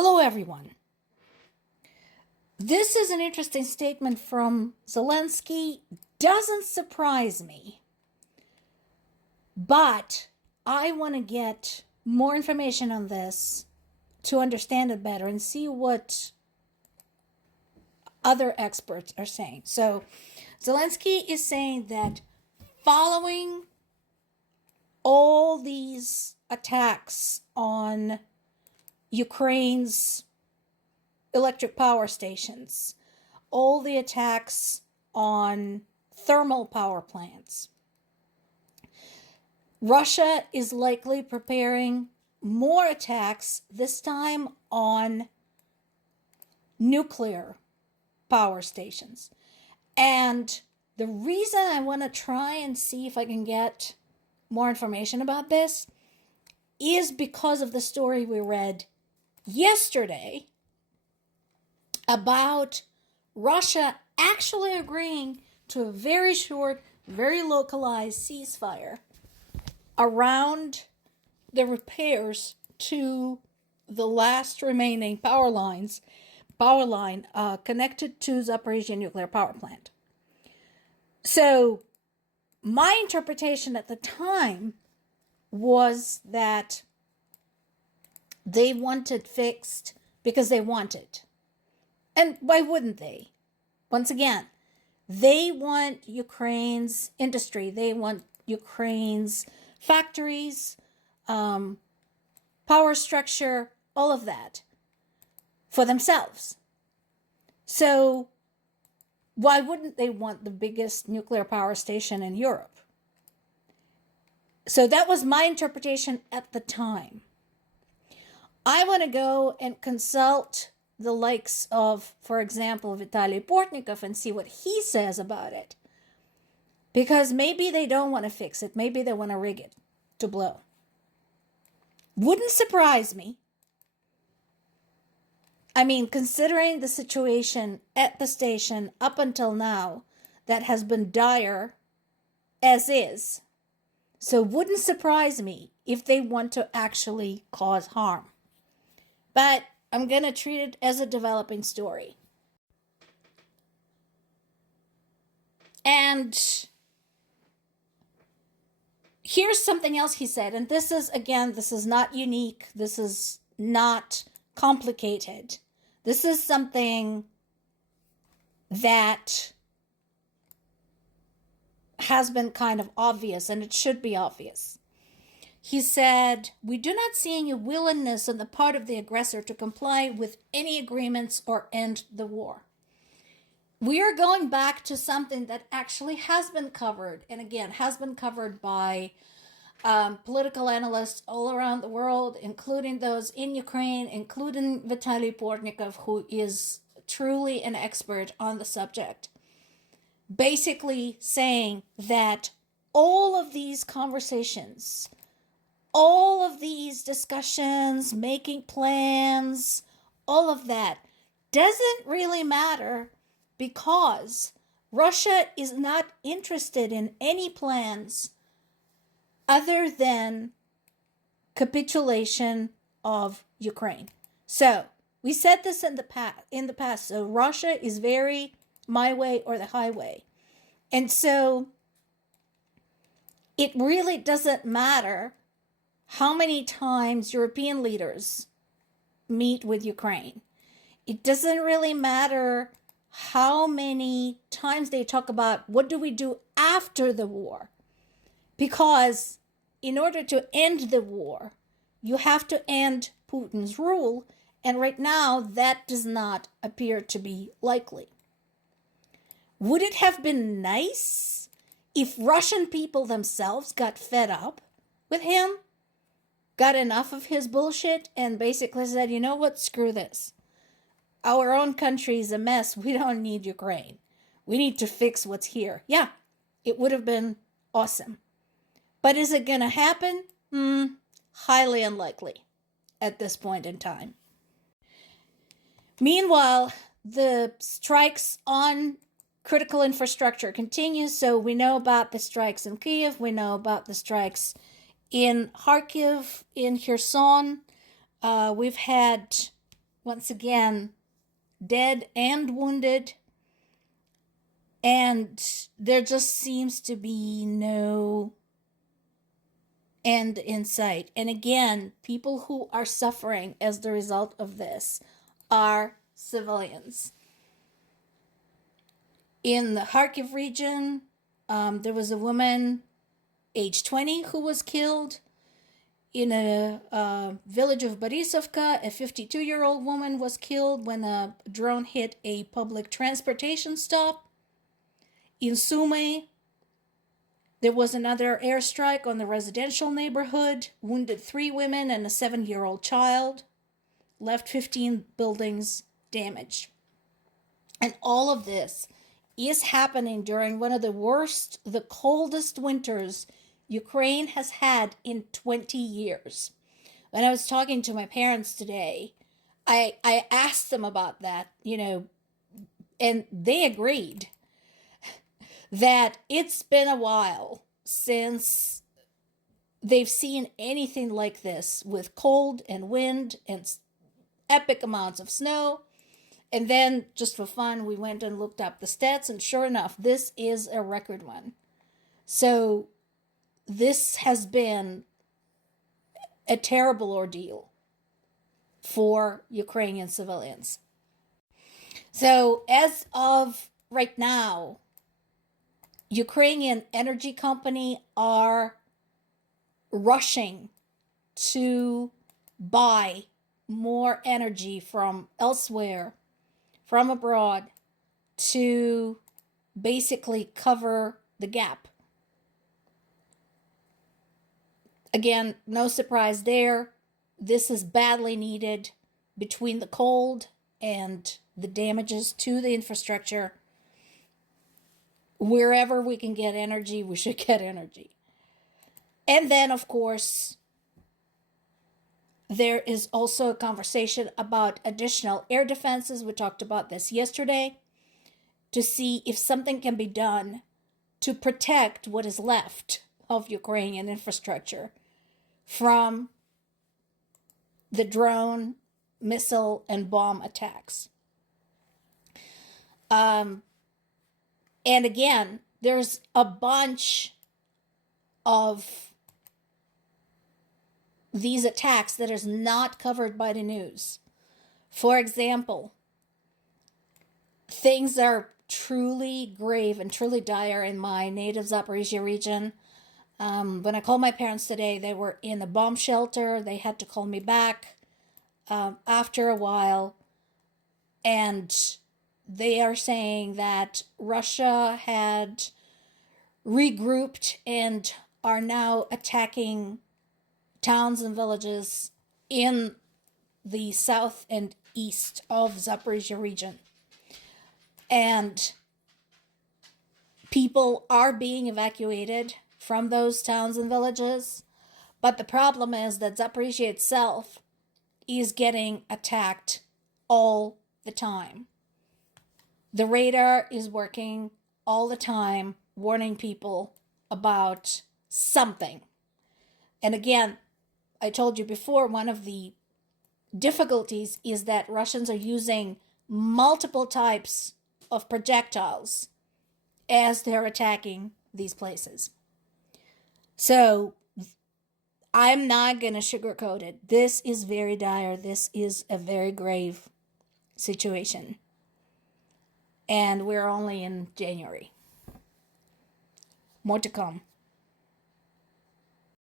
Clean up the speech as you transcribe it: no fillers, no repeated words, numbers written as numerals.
Hello, everyone. This is an interesting statement from Zelensky. Doesn't surprise me, but I want to get more information on this to understand it better and see what other experts are saying. So, Zelensky is saying that following all these attacks on Ukraine's electric power stations, all the attacks on thermal power plants, Russia is likely preparing more attacks, this time on nuclear power stations. And the reason I want to try and see if I can get more information about this is because of the story we read yesterday about Russia actually agreeing to a very short, very localized ceasefire around the repairs to the last remaining power line connected to Zaporizhzhya nuclear power plant. So my interpretation at the time was that they wanted fixed because they wanted. And why wouldn't they? Once again, they want Ukraine's industry. They want Ukraine's factories, power structure, all of that for themselves. So why wouldn't they want the biggest nuclear power station in Europe? So that was my interpretation at the time. I want to go and consult the likes of, for example, Vitaly Portnikov and see what he says about it. Because maybe they don't want to fix it. Maybe they want to rig it to blow. Wouldn't surprise me. I mean, considering the situation at the station up until now, that has been dire as is. So wouldn't surprise me if they want to actually cause harm. But I'm going to treat it as a developing story. And here's something else he said. And this is, again, this is not unique. This is not complicated. This is something that has been kind of obvious, and it should be obvious. He said, "We do not see any willingness on the part of the aggressor to comply with any agreements or end the war." We are going back to something that actually has been covered, and again, has been covered by political analysts all around the world, including those in Ukraine, including Vitaly Portnikov, who is truly an expert on the subject. Basically saying that all of these conversations, all of these discussions, making plans, all of that doesn't really matter because Russia is not interested in any plans other than capitulation of Ukraine. So we said this in the past. So Russia is very my way or the highway. And so it really doesn't matter how many times European leaders meet with Ukraine. It doesn't really matter how many times they talk about what do we do after the war. Because in order to end the war, you have to end Putin's rule. And right now, that does not appear to be likely. Would it have been nice if Russian people themselves got fed up with him, got enough of his bullshit, and basically said, you know what, screw this. Our own country is a mess. We don't need Ukraine. We need to fix what's here. Yeah, it would have been awesome. But is it going to happen? Highly unlikely at this point in time. Meanwhile, the strikes on critical infrastructure continues. So we know about the strikes in Kyiv. We know about the strikes in Kharkiv, in Kherson. We've had once again, dead and wounded. And there just seems to be no end in sight. And again, people who are suffering as the result of this are civilians. In the Kharkiv region, there was a woman, age 20, who was killed. In a village of Borisovka, a 52-year-old woman was killed when a drone hit a public transportation stop. In Sumy, there was another airstrike on the residential neighborhood, wounded 3 women and a 7-year-old child, left 15 buildings damaged. And all of this is happening during one of the coldest winters Ukraine has had in 20 years. When I was talking to my parents today, I asked them about that, and they agreed that it's been a while since they've seen anything like this, with cold and wind and epic amounts of snow. And then, just for fun, we went and looked up the stats, and sure enough, this is a record one. So this has been a terrible ordeal for Ukrainian civilians. So as of right now, Ukrainian energy companies are rushing to buy more energy from elsewhere, from abroad, to basically cover the gap. Again, no surprise there. This is badly needed between the cold and the damages to the infrastructure. Wherever we can get energy, we should get energy. And then, of course, there is also a conversation about additional air defenses. We talked about this yesterday, to see if something can be done to protect what is left of Ukrainian infrastructure from the drone, missile, and bomb attacks. And again, there's a bunch of these attacks that is not covered by the news. For example, things are truly grave and truly dire in my native Zaporizhzhya region. When I called my parents today, they were in a bomb shelter. They had to call me back after a while. And they are saying that Russia had regrouped and are now attacking towns and villages in the south and east of Zaporizhzhya region. And people are being evacuated from those towns and villages. But the problem is that Zaporizhzhya itself is getting attacked all the time. The radar is working all the time, warning people about something. And again, I told you before, one of the difficulties is that Russians are using multiple types of projectiles as they're attacking these places. So I'm not going to sugarcoat it. This is very dire. This is a very grave situation. And we're only in January. More to come.